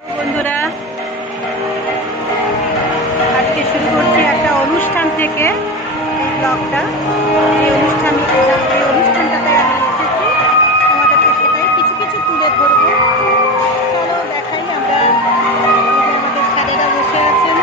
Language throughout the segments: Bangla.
বন্ধুরা, আজকে শুরু করছি একটা অনুষ্ঠান থেকে এই ব্লগটা। এই অনুষ্ঠানটাতে আমি এসেছি, তোমাদেরকে সেটাই কিছু কিছু তুলে ধরবো। চলো দেখাই। আমরা আমাদের স্যারেরা বসে আছেন।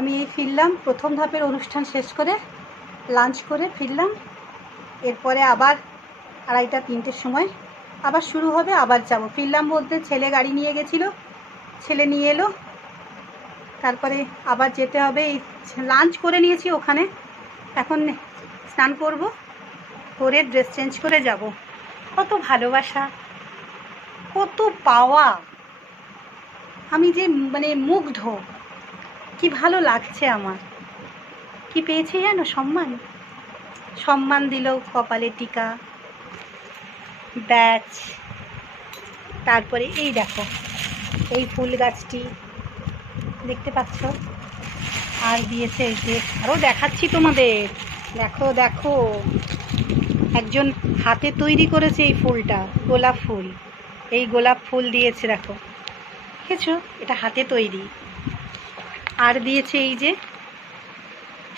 আমি ফিরলাম প্রথম ধাপের অনুষ্ঠান শেষ করে, লাঞ্চ করে ফিরলাম। এরপরে আবার 2:30-3টের সময় আবার শুরু হবে, আবার যাব। ফিরলাম বলতে ছেলে গাড়ি নিয়ে গেছিলো, ছেলে নিয়ে এলো। তারপরে আবার যেতে হবে। এই লাঞ্চ করে নিয়েছি ওখানে, এখন স্নান করব, করে ড্রেস চেঞ্জ করে যাব। কত ভালোবাসা, কত পাওয়া, আমি যে মুগ্ধ। কি ভালো লাগছে আমার। কি পেয়েছি জানো? সম্মান দিল, কপালে টিকা, ব্যাচ। তারপরে এই দেখো, এই ফুল গাছটি দেখতে পাচ্ছ, আর দিয়েছে এই যে, আরও দেখাচ্ছি তোমাদের। দেখো দেখো, একজন হাতে তৈরি করেছে এই ফুলটা, গোলাপ ফুল। এই গোলাপ ফুল দিয়েছে, দেখো দেখেছো, এটা হাতে তৈরি। আর দিয়েছে এই যে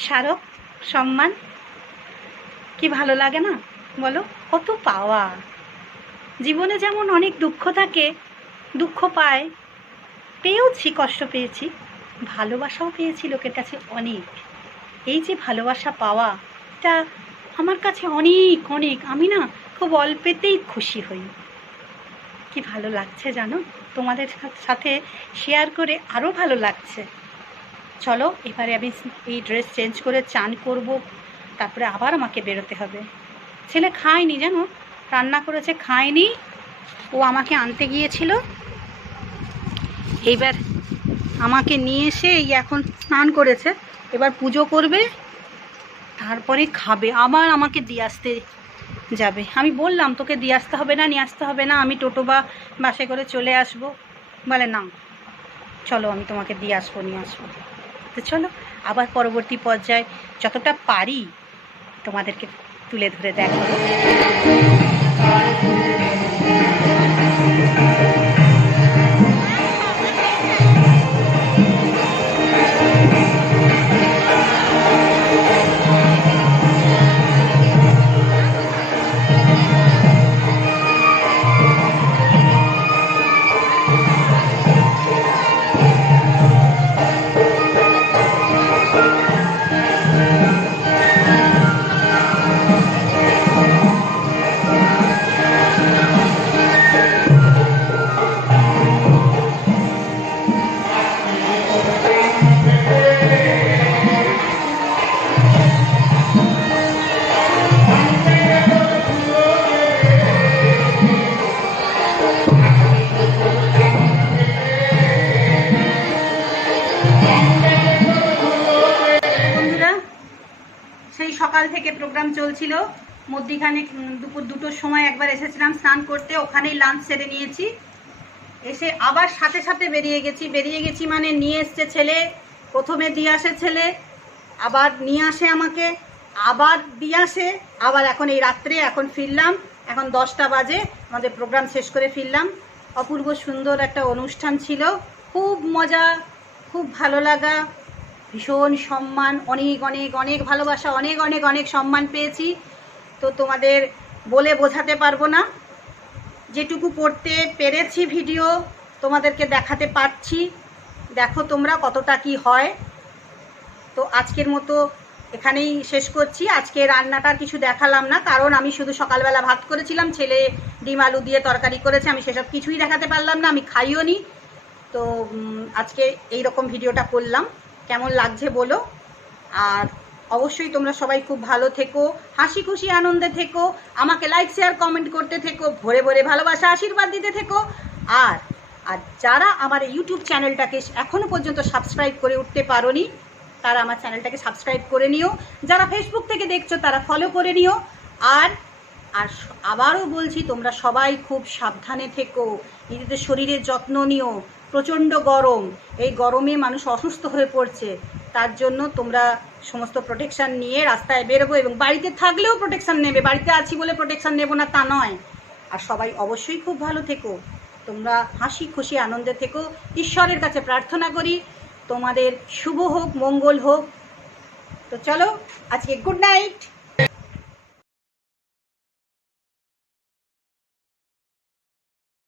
স্মারক সম্মান। কি ভালো লাগে না বলো? কত পাওয়া। জীবনে যেমন অনেক দুঃখ থাকে, দুঃখ পায়, পেয়েওছি, কষ্ট পেয়েছি, ভালোবাসাও পেয়েছি লোকের কাছে অনেক। এই যে ভালোবাসা পাওয়া, এটা আমার কাছে অনেক অনেক, আমি না খুব অল্পেতেই খুশি হই। কি ভালো লাগছে জানো, তোমাদের সাথে শেয়ার করে আরও ভালো লাগছে। চলো এবারে আমি এই ড্রেস চেঞ্জ করে চান করব, তারপরে আবার আমাকে বেরোতে হবে। ছেলে খায়নি জানো, রান্না করেছে খায়নি, ও আমাকে আনতে গিয়েছিল। এইবার আমাকে নিয়ে এসে এই এখন স্নান করেছে, এবার পুজো করবে, তারপরে খাবে, আবার আমাকে দিয়ে আসতে যাবে। আমি বললাম তোকে দিয়ে আসতে হবে না, নিয়ে আসতে হবে না, আমি টোটো বা বাসে করে চলে আসবো। বলে না, চলো আমি তোমাকে দিয়ে আসবো, নিয়ে আসবো। তো চলো আবার পরবর্তী পর্যায়ে যতটা পারি তোমাদেরকে তুলে ধরে দেখাবো। সেই সকাল থেকে প্রোগ্রাম চলছিল, মধ্যিখানে দুপুর 2টোর সময় একবার এসেছিলাম স্নান করতে, ওখানেই লাঞ্চ সেরে নিয়েছি। এসে আবার সাথে সাথে বেরিয়ে গেছি মানে নিয়ে এসছে ছেলে, প্রথমে দিয়ে আসে ছেলে, আবার নিয়ে আসে আমাকে, আবার দিয়ে আসে, আবার এখন এই রাত্রে এখন ফিরলাম, এখন 10টা বাজে, আমাদের প্রোগ্রাম শেষ করে ফিরলাম। অপূর্ব সুন্দর একটা অনুষ্ঠান ছিল, খুব মজা, খুব ভালো লাগা, ভীষণ সম্মান, অনেক অনেক অনেক ভালোবাসা, অনেক অনেক অনেক সম্মান পেয়েছি। তো তোমাদের বলে বোঝাতে পারবো না, যেটুকু করতে পেরেছি ভিডিও তোমাদেরকে দেখাতে পারছি। দেখো তোমরা কতটা কি হয়। তো আজকের মতো এখানেই শেষ করছি। আজকে রান্নাটার কিছু দেখালাম না, কারণ আমি শুধু সকালবেলা ভাত করেছিলাম, ছেলে ডিম আলু দিয়ে তরকারি করেছে, আমি সেসব কিছুই দেখাতে পারলাম না, আমি খাইও নি। তো আজকে এই রকম ভিডিওটা করলাম, কেমন লাগছে বলো। আর অবশ্যই তোমরা সবাই খুব ভালো থেকো, হাসি খুশি আনন্দে থেকো, আমাকে লাইক শেয়ার কমেন্ট করতে থেকো, ভরে ভরে ভালোবাসা আশীর্বাদ দিতে থেকো। আর যারা আমার ইউটিউব চ্যানেলটাকে এখনো পর্যন্ত সাবস্ক্রাইব করে উঠতে পারোনি, তারা আমার চ্যানেলটাকে সাবস্ক্রাইব করে নিও। যারা ফেসবুক থেকে দেখছো তারা ফলো করে নিও। আর আবারও বলছি, তোমরা সবাই খুব সাবধানে থেকো, নিজেদের শরীরের যত্ন নিও। প্রচণ্ড গরম, এই গরমে মানুষ অসুস্থ হয়ে পড়ছে, তার জন্য তোমরা সমস্ত প্রোটেকশান নিয়ে রাস্তায় বেরোবো, এবং বাড়িতে থাকলেও প্রোটেকশান নেবে, বাড়িতে আছি বলে প্রোটেকশান নেবো না তা নয়। আর সবাই অবশ্যই খুব ভালো থেকো, তোমরা হাসি খুশি আনন্দে থেকো। ঈশ্বরের কাছে প্রার্থনা করি তোমাদের শুভ হোক, মঙ্গল হোক। তো চলো আজকে গুড নাইট।